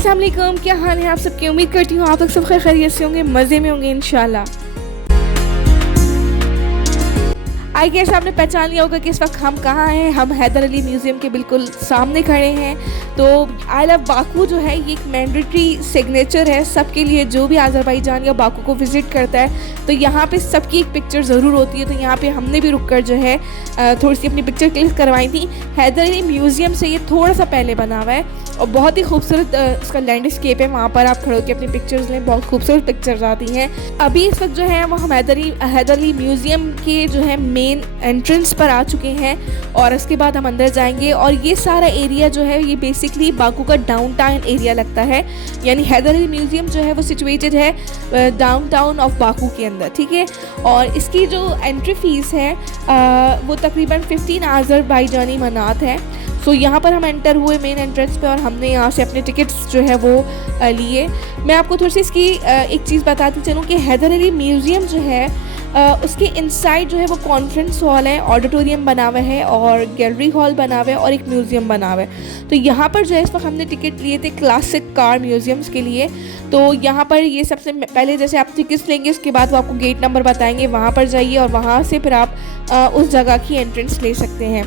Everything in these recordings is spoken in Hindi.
अस्सलाम वालेकुम, क्या हाल है आप सबके। उम्मीद करती हूँ आप लोग सब खैरियत से होंगे, मज़े में होंगे इंशाल्लाह। आई गेस आपने पहचान लिया होगा कि इस वक्त हम कहाँ हैं। हम हैदर अली म्यूज़ियम के बिल्कुल सामने खड़े हैं। तो आई लव बाकू जो है ये एक मैंडेटरी सिग्नेचर है सबके लिए, जो भी आज़रबाईजान या बाकू को विज़िट करता है तो यहाँ पे सबकी एक पिक्चर ज़रूर होती है। तो यहाँ पे हमने भी रुक कर जो है थोड़ी सी अपनी पिक्चर क्लिक करवाई थी। हैदर अली म्यूज़ियम से ये थोड़ा सा पहले बना हुआ है और बहुत ही खूबसूरत इसका लैंडस्केप है। वहाँ पर आप खड़े होकर अपनी पिक्चर्स लें, बहुत खूबसूरत पिक्चर्स आती हैं। अभी इस वक्त जो है वो हम हैदर अली म्यूज़ियम के जो है मेन एंट्रेंस पर आ चुके हैं और उसके बाद हम अंदर जाएंगे। और ये सारा एरिया जो है ये बेसिकली बाकू का डाउनटाउन एरिया लगता है, यानी हैदर अली म्यूज़ियम जो है वो सिचुएटेड है डाउनटाउन ऑफ बाकू के अंदर, ठीक है। और इसकी जो एंट्री फीस है वो तकरीबन 15 आज़रबाईजानी मनात है। सो यहाँ पर हम एंटर हुए मेन एंट्रेंस पे और हमने यहाँ से अपने टिकट्स जो है वो लिए। मैं आपको थोड़ी सी इसकी एक चीज़ बताती चलूँ कि हैदर अली म्यूज़ियम जो है उसके इनसाइड जो है वो कॉन्फ्रेंस हॉल है, ऑडिटोरियम बना हुआ है और गैलरी हॉल बना हुआ है और एक म्यूज़ियम बना हुआ है। तो यहाँ पर जो है इस वक्त हमने टिकट लिए थे क्लासिक कार म्यूज़ियम्स के लिए। तो यहाँ पर ये सबसे पहले जैसे आप टिकट्स लेंगे उसके बाद वो आपको गेट नंबर बताएंगे, वहाँ पर जाइए और वहाँ से फिर आप उस जगह की एंट्रेंस ले सकते हैं।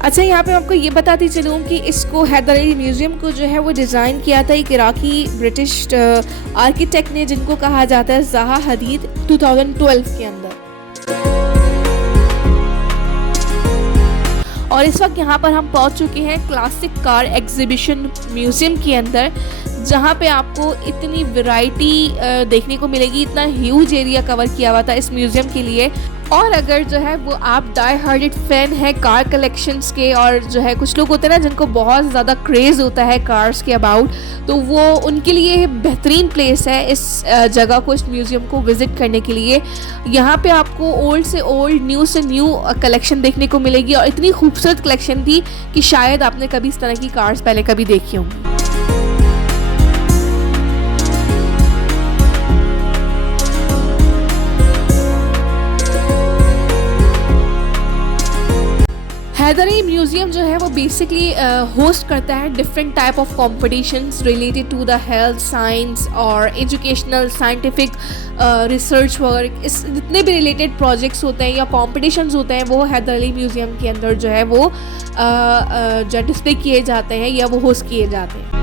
अच्छा, यहाँ पे आपको ये बताती चलूँ कि इसको हैदर अली म्यूज़ियम को जो है वो डिज़ाइन किया था एक इराकी ब्रिटिश आर्किटेक्ट ने, जिनको कहा जाता है ज़हा हदीद, 2012 के अंदर। और इस वक्त यहाँ पर हम पहुँच चुके हैं क्लासिक कार एग्जीबिशन म्यूज़ियम के अंदर, जहाँ पे आपको इतनी वैरायटी देखने को मिलेगी। इतना ह्यूज एरिया कवर किया हुआ था इस म्यूज़ियम के लिए। और अगर जो है वो आप डाई हार्टेड फैन है कार कलेक्शंस के, और जो है कुछ लोग होते हैं ना जिनको बहुत ज़्यादा क्रेज़ होता है कार्स के अबाउट, तो वो उनके लिए बेहतरीन प्लेस है इस जगह को, इस म्यूज़ियम को विज़िट करने के लिए। यहाँ पे आपको ओल्ड से ओल्ड, न्यू से न्यू कलेक्शन देखने को मिलेगी और इतनी खूबसूरत कलेक्शन थी कि शायद आपने कभी इस तरह की कार्स पहले कभी देखी होंगी। हैदर अली म्यूज़ियम जो है वो बेसिकली होस्ट करता है different type of competitions related to the health, science और एजुकेशनल, साइंटिफिक रिसर्च वर्क। इस जितने भी रिलेटेड प्रोजेक्ट्स होते हैं या कॉम्पिटिशन्स होते हैं वो हैदर अली म्यूज़ियम के अंदर जो है वो जो डिस्प्ले किए जाते हैं या वो होस्ट किए जाते हैं।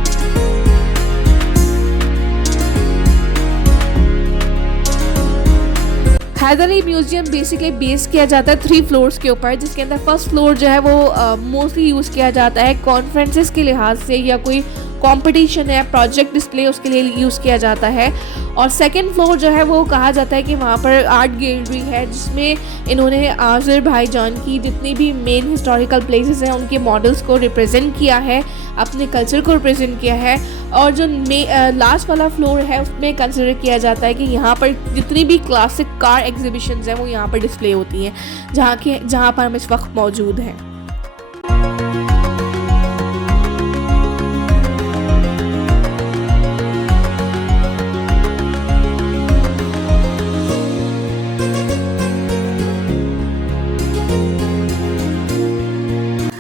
Haider Ali museum basically base किया जाता है 3 फ्लोर्स के ऊपर, जिसके अंदर फर्स्ट फ्लोर जो है वो मोस्टली यूज़ किया जाता है कॉन्फ्रेंसेस के लिहाज से, या कोई कंपटीशन है, प्रोजेक्ट डिस्प्ले, उसके लिए यूज़ किया जाता है। और सेकंड फ्लोर जो है वो कहा जाता है कि वहाँ पर आर्ट गैलरी है, जिसमें इन्होंने आज़रबाईजान की जितनी भी मेन हिस्टोरिकल प्लेसेस हैं उनके मॉडल्स को रिप्रेजेंट किया है, अपने कल्चर को रिप्रेजेंट किया है। और जो लास्ट वाला फ्लोर है उसमें कंसिडर किया जाता है कि यहाँ पर जितनी भी क्लासिक कार एग्जीबिशंस हैं वो यहाँ पर डिस्प्ले होती हैं, जहाँ पर हम इस वक्त मौजूद हैं।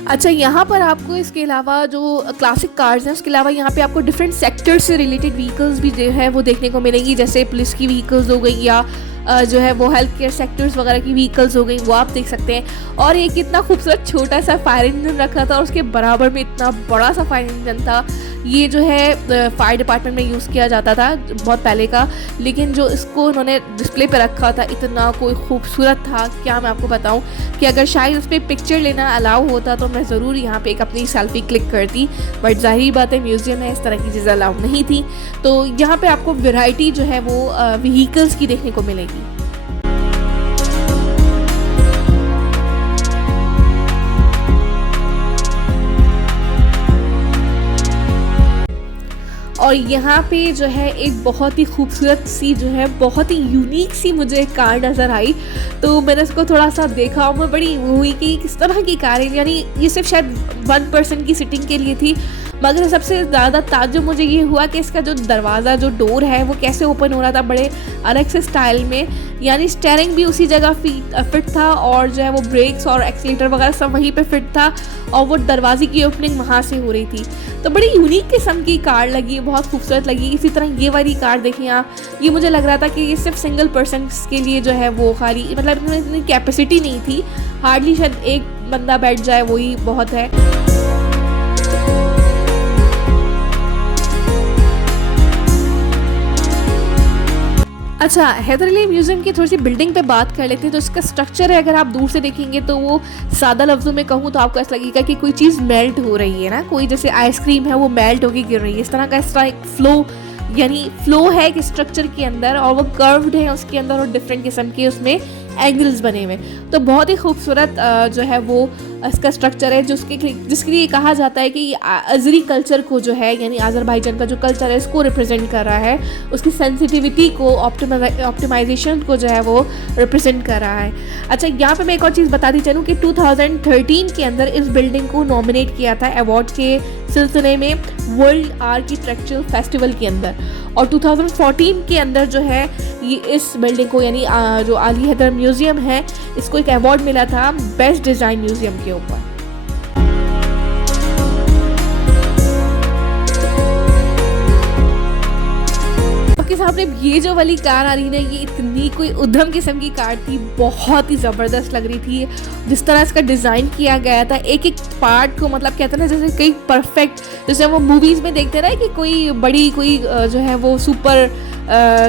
अच्छा, यहाँ पर आपको इसके अलावा जो क्लासिक कार्स हैं उसके अलावा यहाँ पे आपको डिफरेंट सेक्टर से रिलेटेड व्हीकल्स भी जो है वो देखने को मिलेंगी, जैसे पुलिस की व्हीकल्स हो गई या जो है वो हेल्थ केयर सेक्टर्स वगैरह की व्हीकल्स हो गई, वो आप देख सकते हैं। और एक इतना खूबसूरत छोटा सा फायर इंजन रखा था और उसके बराबर में इतना बड़ा सा फायर इंजन था। ये जो है फायर डिपार्टमेंट में यूज़ किया जाता था बहुत पहले का, लेकिन जो इसको उन्होंने डिस्प्ले पे रखा था इतना कोई खूबसूरत था, क्या मैं आपको बताऊं कि अगर शायद उस पर पिक्चर लेना अलाउ होता तो मैं ज़रूर यहाँ पे एक अपनी सेल्फी क्लिक करती, बट जाहिर बात है म्यूज़ियम है, इस तरह की चीज़ें अलाउ नहीं थी। तो यहाँ पे आपको वैरायटी जो है वो व्हीकल्स की देखने को मिलेगी। और यहाँ पे जो है एक बहुत ही खूबसूरत सी जो है बहुत ही यूनिक सी मुझे कार नज़र आई, तो मैंने इसको थोड़ा सा देखा और मैं बड़ी वो हुई कि किस तरह की कार है, यानी ये सिर्फ शायद 1 पर्सन की सिटिंग के लिए थी, मगर सबसे ज़्यादा ताज्जुब मुझे ये हुआ कि इसका जो दरवाज़ा, जो डोर है, वो कैसे ओपन हो रहा था बड़े अलग से स्टाइल में। यानी स्टीयरिंग भी उसी जगह फिट था और जो है वो ब्रेक्स और एक्सीलेटर वगैरह सब वहीं पे फिट था और वो दरवाजे की ओपनिंग वहाँ से हो रही थी। तो बड़ी यूनिक किस्म की कार लगी, बहुत खूबसूरत लगी। इसी तरह ये वाली कार देखिए आप, ये मुझे लग रहा था कि ये सिर्फ सिंगल पर्सन के लिए जो है वो खाली, मतलब इसमें इतनी कैपेसिटी नहीं थी, हार्डली शायद एक बंदा बैठ जाए वही बहुत है। अच्छा, हैदर अली म्यूज़ियम की थोड़ी सी बिल्डिंग पे बात कर लेते हैं। तो इसका स्ट्रक्चर है, अगर आप दूर से देखेंगे तो वो सादा लफ्ज़ों में कहूँ तो आपको ऐसा लगेगा कि कोई चीज़ मेल्ट हो रही है ना, कोई जैसे आइसक्रीम है वो मेल्ट होकर गिर रही है, इस तरह का इसका एक फ्लो है कि स्ट्रक्चर के अंदर, और वो कर्व्ड है उसके अंदर और डिफरेंट किस्म के उसमें एंगल्स बने हुए। तो बहुत ही खूबसूरत जो है वो इसका स्ट्रक्चर है, जिसके लिए कहा जाता है कि अज़री कल्चर को जो है, यानी अज़रबैजान का जो कल्चर है इसको रिप्रेजेंट कर रहा है, उसकी सेंसिटिविटी को, ऑप्टिमाइजेशन को जो है वो रिप्रेजेंट कर रहा है। अच्छा, यहाँ पे मैं एक और चीज़ बताती चलूँ कि 2013 के अंदर इस बिल्डिंग को नॉमिनेट किया था अवार्ड के सिलसिले में वर्ल्ड आर्किटेक्चरल फेस्टिवल के अंदर, और 2014 के अंदर जो है ये इस बिल्डिंग को, यानी जो अली हैदर म्यूज़ियम है, इसको एक अवार्ड मिला था बेस्ट डिज़ाइन म्यूज़ियम के ऊपर। आपके सामने ये जो वाली कार आ रही है, ये इतनी कोई उद्यम किस्म की कार थी, बहुत ही ज़बरदस्त लग रही थी। जिस तरह इसका डिज़ाइन किया गया था, एक एक पार्ट को, मतलब कहते हैं ना जैसे कई परफेक्ट, जैसे वो मूवीज़ में देखते हैं ना कि कोई बड़ी कोई जो है वो सुपर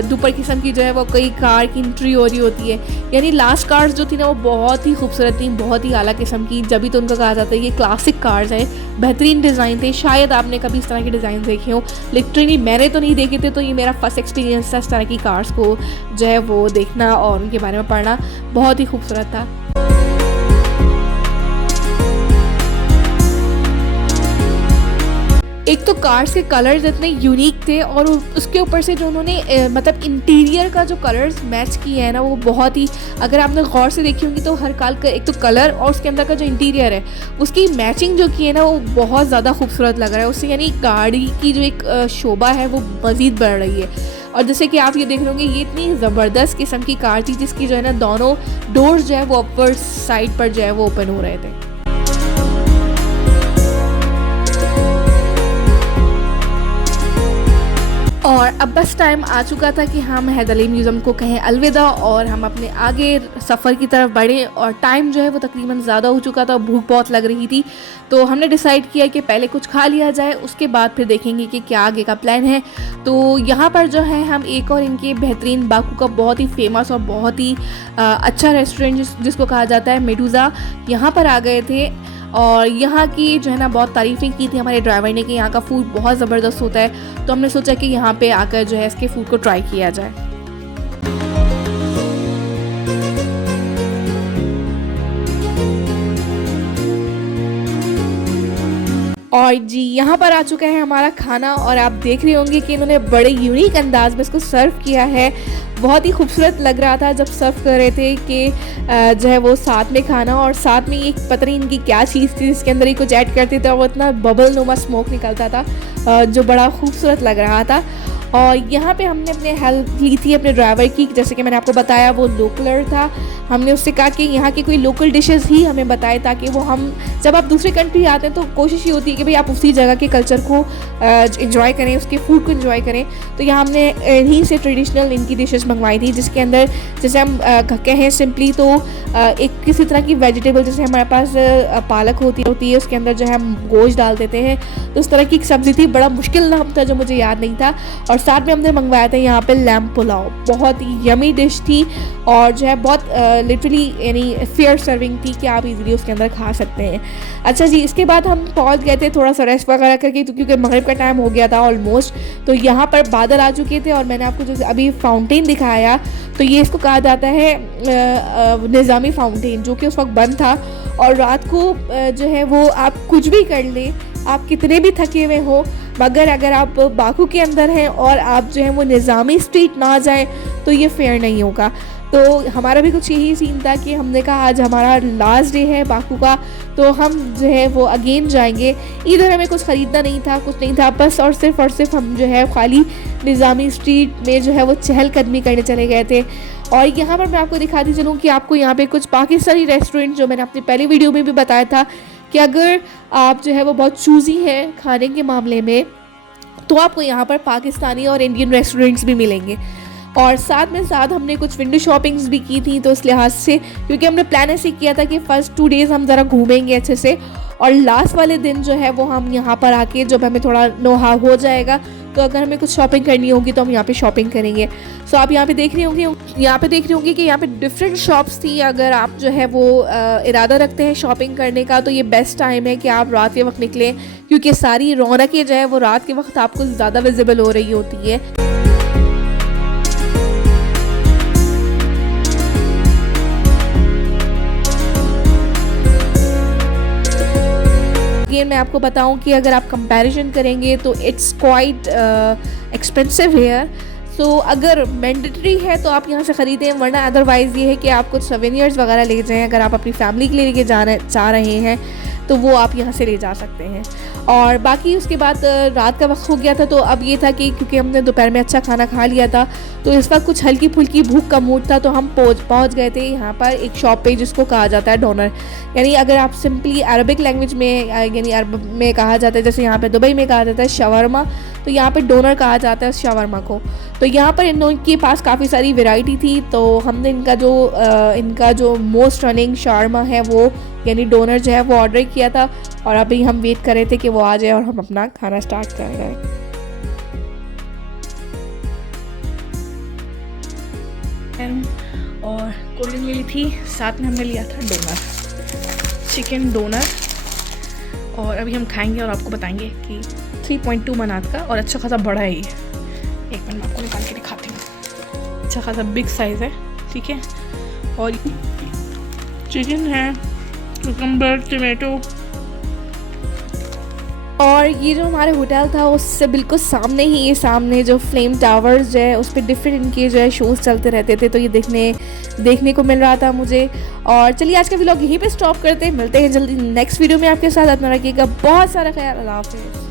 डुपर किस्म की जो है वो कोई कार की एंट्री हो रही होती है, यानी लास्ट कार्स जो थी ना वो बहुत ही खूबसूरत थी, बहुत ही आला किस्म की। जब भी तो उनका कहा जाता है ये क्लासिक कार्स हैं, बेहतरीन डिज़ाइन थे। शायद आपने कभी इस तरह के डिज़ाइन देखे हो, लिटरली मैंने तो नहीं देखे थे, तो ये मेरा फर्स्ट एक्सपीरियंस था इस तरह की कार्स को जो है वो देखना और उनके बारे में पढ़ना। बहुत ही खूबसूरत था। एक तो कार्स के कलर्स इतने यूनिक थे, और उसके ऊपर से जो उन्होंने मतलब इंटीरियर का जो कलर्स मैच किए हैं ना, वो बहुत ही, अगर आपने गौर से देखी होंगी तो हर कार का एक तो कलर और उसके अंदर का जो इंटीरियर है उसकी मैचिंग जो की है ना, वो बहुत ज़्यादा खूबसूरत लग रहा है उससे, यानी गाड़ी की जो एक शोभा है वो मज़ीद बढ़ रही है। और जैसे कि आप ये देख रहे होंगे, ये इतनी ज़बरदस्त किस्म की कार थी जिसकी जो है ना दोनों डोर्स जो है वो अपर साइड पर जो है वो ओपन हो रहे थे। और अब बस टाइम आ चुका था कि हम हैदर अली म्यूज़ियम को कहें अलविदा और हम अपने आगे सफ़र की तरफ बढ़ें, और टाइम जो है वो तकरीबन ज़्यादा हो चुका था, भूख बहुत लग रही थी। तो हमने डिसाइड किया कि पहले कुछ खा लिया जाए, उसके बाद फिर देखेंगे कि क्या आगे का प्लान है। तो यहाँ पर जो है हम एक और इनके बेहतरीन बाकू का बहुत ही फेमस और बहुत ही अच्छा रेस्टोरेंट जिसको कहा जाता है मेडूज़ा, यहाँ पर आ गए थे। और यहाँ की जो है ना बहुत तारीफ़ें की थी हमारे ड्राइवर ने कि यहाँ का फ़ूड बहुत ज़बरदस्त होता है, तो हमने सोचा कि यहाँ पे आकर जो है इसके फ़ूड को ट्राई किया जाए। और जी यहाँ पर आ चुका है हमारा खाना, और आप देख रहे होंगे कि इन्होंने बड़े यूनिक अंदाज में इसको सर्व किया है। बहुत ही खूबसूरत लग रहा था जब सर्व कर रहे थे कि जो है वो साथ में खाना, और साथ में एक पता नहीं इनकी क्या चीज़ थी जिसके अंदर ही कुछ ऐड करते थे और वो इतना बबल नुमा स्मोक निकलता था जो बड़ा खूबसूरत लग रहा था। और यहाँ पे हमने अपने हेल्प ली थी अपने ड्राइवर की, जैसे कि मैंने आपको बताया वो लोकलर था। हमने उससे कहा कि यहाँ की कोई लोकल डिशेस ही हमें बताए, ताकि वो हम जब आप दूसरे कंट्री आते हैं तो कोशिश ये होती है कि भाई आप उसी जगह के कल्चर को एंजॉय करें, उसके फूड को एंजॉय करें। तो यहाँ हमने इन्हीं से ट्रेडिशनल इनकी डिशेस मंगवाई थी, जिसके अंदर जैसे हम कहें सिंपली तो एक किसी तरह की वेजिटेबल, जैसे हमारे पास पालक होती है उसके अंदर जो है हम गोश्त डाल देते हैं, तो उस तरह की एक सब्ज़ी थी। बड़ा मुश्किल नाम था जो मुझे याद नहीं था। और साथ में हमने मंगवाया था यहाँ पे लैम्प पुलाव, बहुत ही यमी डिश थी और जो है बहुत लिटरली यानी फेयर सर्विंग थी कि आप इजीली उसके अंदर खा सकते हैं। अच्छा जी, इसके बाद हम पहुँच गए थे थोड़ा सा रेस्ट वगैरह करके, तो क्योंकि मगरिब का टाइम हो गया था ऑलमोस्ट। तो यहाँ पर बादल आ चुके थे और मैंने आपको जो अभी फाउंटेन दिखाया, तो ये इसको कहा जाता है निज़ामी फाउंटेन, जो कि उस वक्त बंद था। और रात को जो है वो आप कुछ भी कर लें, आप कितने भी थके हुए हो, मगर अगर आप बाकू के अंदर हैं और आप जो है वो निज़ामी स्ट्रीट ना जाएं तो ये फेयर नहीं होगा। तो हमारा भी कुछ यही सीन था कि हमने कहा आज हमारा लास्ट डे है बाकू का, तो हम जो है वो अगेन जाएंगे। इधर हमें कुछ ख़रीदना नहीं था, कुछ नहीं था, बस और सिर्फ हम जो है खाली निज़ामी स्ट्रीट में जो है वो चहलकदमी करने चले गए थे। और यहाँ पर मैं आपको दिखाती चलूँ कि आपको यहाँ पे कुछ पाकिस्तानी रेस्टोरेंट, जो मैंने अपनी पहली वीडियो में भी बताया था कि अगर आप जो है वो बहुत चूज़ी हैं खाने के मामले में, तो आपको यहाँ पर पाकिस्तानी और इंडियन रेस्टोरेंट्स भी मिलेंगे। और साथ में साथ हमने कुछ विंडो शॉपिंग्स भी की थी, तो इस लिहाज से क्योंकि हमने प्लान ऐसे किया था कि फ़र्स्ट 2 डेज़ हम ज़रा घूमेंगे अच्छे से, और लास्ट वाले दिन जो है वो हम यहाँ पर आके जब हमें थोड़ा नोहा हो जाएगा तो अगर हमें कुछ शॉपिंग करनी होगी तो हम यहाँ पे शॉपिंग करेंगे। सो आप यहाँ पे देख रही होंगी कि यहाँ पे डिफरेंट शॉप्स थी। अगर आप जो है वो इरादा रखते हैं शॉपिंग करने का, तो ये बेस्ट टाइम है कि आप रात के वक्त निकलें, क्योंकि सारी रौनकें जो है वो रात के वक्त आपको ज़्यादा विजिबल हो रही होती है। अगेन मैं आपको बताऊं कि अगर आप कंपैरिजन करेंगे तो इट्स क्वाइट एक्सपेंसिव हेयर। सो अगर मैंडेटरी है तो आप यहाँ से ख़रीदें, वरना अदरवाइज़ ये है कि आप कुछ सवेनियर्स वगैरह ले जाएं। अगर आप अपनी फैमिली के लिए लेके जाना चाह रहे हैं तो वो आप यहाँ से ले जा सकते हैं। और बाकी उसके बाद रात का वक्त हो गया था, तो अब ये था कि क्योंकि हमने दोपहर में अच्छा खाना खा लिया था, तो इस वक्त कुछ हल्की फुल्की भूख का मूड था, तो हम पहुँच गए थे यहाँ पर एक शॉप पे जिसको कहा जाता है डोनर। यानी अगर आप सिंपली अरबिक लैंग्वेज में यानी अरब में कहा जाता है, जैसे यहाँ पे दुबई में कहा जाता है शवरमा, तो यहाँ पे डोनर कहा जाता है शवरमा को। तो यहाँ पर इनके पास काफ़ी सारी वैरायटी थी, तो हमने इनका जो मोस्ट रनिंग शवरमा है वो यानी डोनर जो है वो ऑर्डर किया था, और अभी हम वेट कर रहे थे कि वो आ जाए और हम अपना खाना स्टार्ट करें। और कोल्ड ड्रिंक ली थी, साथ में हमने लिया था डोनर, चिकन डोनर, और अभी हम खाएंगे और आपको बताएंगे कि 3.2 मनात का और अच्छा खासा बड़ा है ये। एक मिनट मैं आपको निकाल के दिखाती हूँ। अच्छा खासा बिग साइज़ है, ठीक है। और चिकन है, कुकुम्बर, टमाटो। और ये जो हमारे होटल था उससे बिल्कुल सामने ही, ये सामने जो फ्लेम टावर्स जो है उस पर डिफरेंट इनके जो है शोज़ चलते रहते थे, तो ये देखने को मिल रहा था मुझे। और चलिए आज का व्लॉग यहीं पे स्टॉप करते हैं, मिलते हैं जल्दी नेक्स्ट वीडियो में आपके साथ। अपना रखिएगा बहुत सारा ख्याल। अल्लाह हाफ़िज़।